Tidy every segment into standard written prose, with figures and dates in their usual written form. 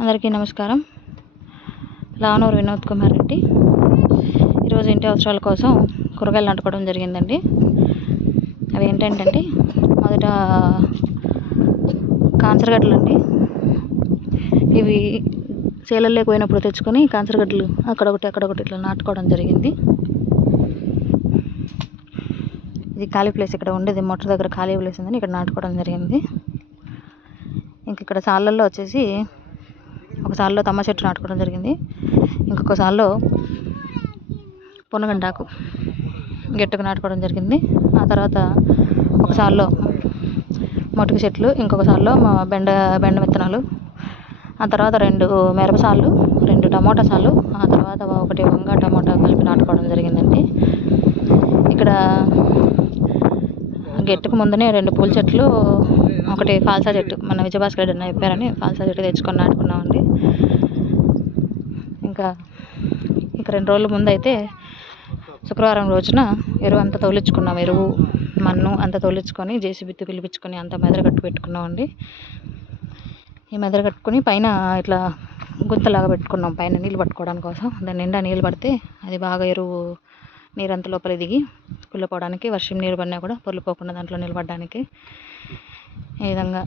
అందరికీ నమస్కారం. లావనూరు వినోద్ కుమార్ రెడ్డి. ఈరోజు ఇంటి అవసరాల కోసం కూరగాయలు నాటుకోవడం జరిగిందండి. అవి ఏంటంటే మొదట కాంచరగడ్డలు అండి. ఇవి సేలల్లోకి పోయినప్పుడు తెచ్చుకొని కాంచరగడ్డలు అక్కడొకటి ఇట్లా నాటుకోవడం జరిగింది. ఇది ఖాళీ ప్లేస్, ఇక్కడ ఉండేది మోటార్ దగ్గర ఖాళీ ప్లేస్ ఉందని ఇక్కడ నాటుకోవడం జరిగింది. ఇంక ఇక్కడ సాళ్ళల్లో వచ్చేసి ఒక సాల్లో తమ్మ చెట్టు నాటుకోవడం జరిగింది. ఇంకొక సాల్లో పొన్నగంటాకు గెట్టుకు నాటుకోవడం జరిగింది. ఆ తర్వాత ఒక సాల్లో మొటిక చెట్లు, ఇంకొక సాల్లో బెండ విత్తనాలు, ఆ తర్వాత 2 మిరప సాళ్ళు, 2 టమోటా సాళ్ళు, ఆ తర్వాత ఒకటి వంగ టమోటా కలిపి నాటుకోవడం జరిగిందండి. ఇక్కడ గెట్టుకు ముందునే 2 పూల చెట్లు, ఒకటి ఫాల్సా చెట్టు, మన విజయభాస్కర్ రెడ్డి అన్న చెప్పారని ఫాల్సా చెట్టు తెచ్చుకొని నాటుకున్నామండి. ఇంకా 2 రోజుల ముందు అయితే శుక్రవారం రోజున ఎరువు అంతా తోలించుకున్నాం. ఎరువు మన్ను అంతా తోలించుకొని జేసీబీతో పిలిపించుకొని అంతా మెదరగట్టు పెట్టుకున్నామండి. ఈ మెదరగట్టుకుని పైన ఇట్లా గుంతలాగా పెట్టుకున్నాం, పైన నీళ్ళు పట్టుకోవడానికి కోసం. దాని నిండా నీళ్ళు పడితే అది బాగా ఎరువు నీరంతా లోపల దిగి కుళ్ళిపోవడానికి, వర్షం నీరు పడినా కూడా పొర్లిపోకుండా దాంట్లో నిలబడడానికి ఈ విధంగా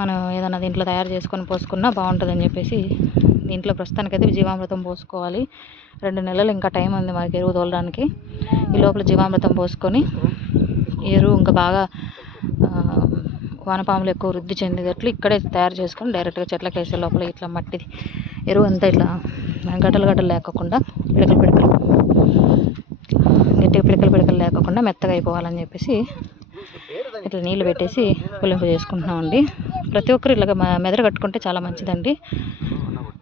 మనం ఏదైనా దీంట్లో తయారు చేసుకొని పోసుకున్నా బాగుంటుందని చెప్పేసి దీంట్లో ప్రస్తుతానికైతే జీవామృతం పోసుకోవాలి. 2 నెలలు ఇంకా టైం ఉంది మనకి ఎరువు తోలడానికి. ఈ లోపల జీవామృతం పోసుకొని ఎరువు ఇంకా బాగా వానపాములు ఎక్కువ వృద్ధి చెందేటట్లు ఇక్కడే తయారు చేసుకొని డైరెక్ట్గా చెట్లకు వేసే లోపల ఇట్లా మట్టి ఎరువు అంతా ఇట్లా గడ్డలు లేకుండా గట్టిగా పిడకలు లేకుండా మెత్తగా అయిపోవాలని చెప్పేసి ఇట్లా నీళ్ళు పెట్టేసి పులింపు చేసుకుంటున్నామండి. ప్రతి ఒక్కరు ఇట్లా మెదడు కట్టుకుంటే చాలా మంచిదండి.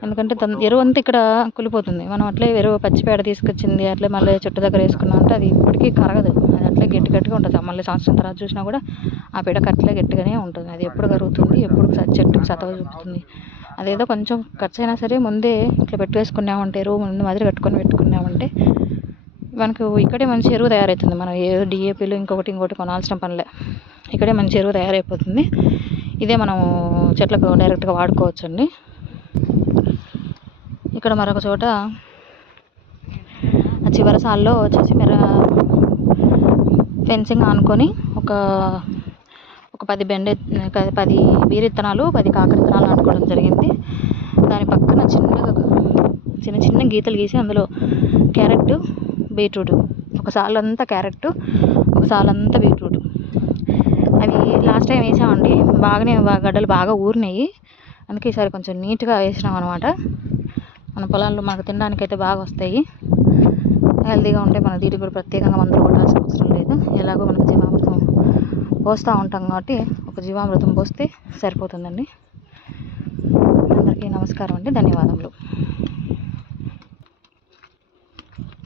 ఎందుకంటే ఎరువు అంతా ఇక్కడ కులిపోతుంది. మనం అట్లే ఎరువు పచ్చిపేడ తీసుకొచ్చింది అట్లే మళ్ళీ చెట్టు దగ్గర వేసుకున్నాం అంటే అది ఇప్పటికీ కరగదు. అది అట్లే గట్టిగా ఉంటుంది. మళ్ళీ సంవత్సరం తర్వాత చూసినా కూడా ఆ పిడక అట్లే గట్టిగానే ఉంటుంది. అది ఎప్పుడు కరుగుతుంది, ఎప్పుడు చెట్టుకు సతవ చూపుతుంది. అదేదో కొంచెం ఖర్చు అయినా సరే ముందే ఇట్లా పెట్టేసుకున్నామంటే, ఎరువు ముందు మాదిరి కట్టుకొని పెట్టుకున్నామంటే మనకు ఇక్కడే మంచి ఎరువు తయారవుతుంది. మనం ఏ డిఏపీలు ఇంకొకటి కొనాల్సిన పనిలే, ఇక్కడే మంచి ఎరువు తయారైపోతుంది. ఇదే మనం చెట్లకు డైరెక్ట్గా వాడుకోవచ్చండి. ఇక్కడ మరొక చోట చివరి సాల్లో వచ్చేసి ఫెన్సింగ్ ఆనుకొని ఒక 10 బీరిత్తనాలు, 10 కాకరిత్తనాలు నాటుకోవడం జరిగింది. దాని పక్కన చిన్న గీతలు గీసి అందులో క్యారెట్, బీట్రూట్, ఒక సాలంతా క్యారెట్, ఒక సాలంతా బీట్రూట్. అవి లాస్ట్ టైం వేసామండి, గడ్డలు బాగా ఊరినాయి. అందుకే ఈసారి కొంచెం నీట్గా వేసినాం అనమాట. మన పొలాల్లో మనకు తినడానికి అయితే బాగా వస్తాయి, హెల్తీగా ఉంటాయి. మన దీనికి కూడా ప్రత్యేకంగా మందులు కొట్టాల్సిన అవసరం లేదు. ఎలాగో మనకు జీవామృతం పోస్తూ ఉంటాం కాబట్టి ఒక జీవామృతం పోస్తే సరిపోతుందండి. అందరికీ నమస్కారం అండి, ధన్యవాదములు.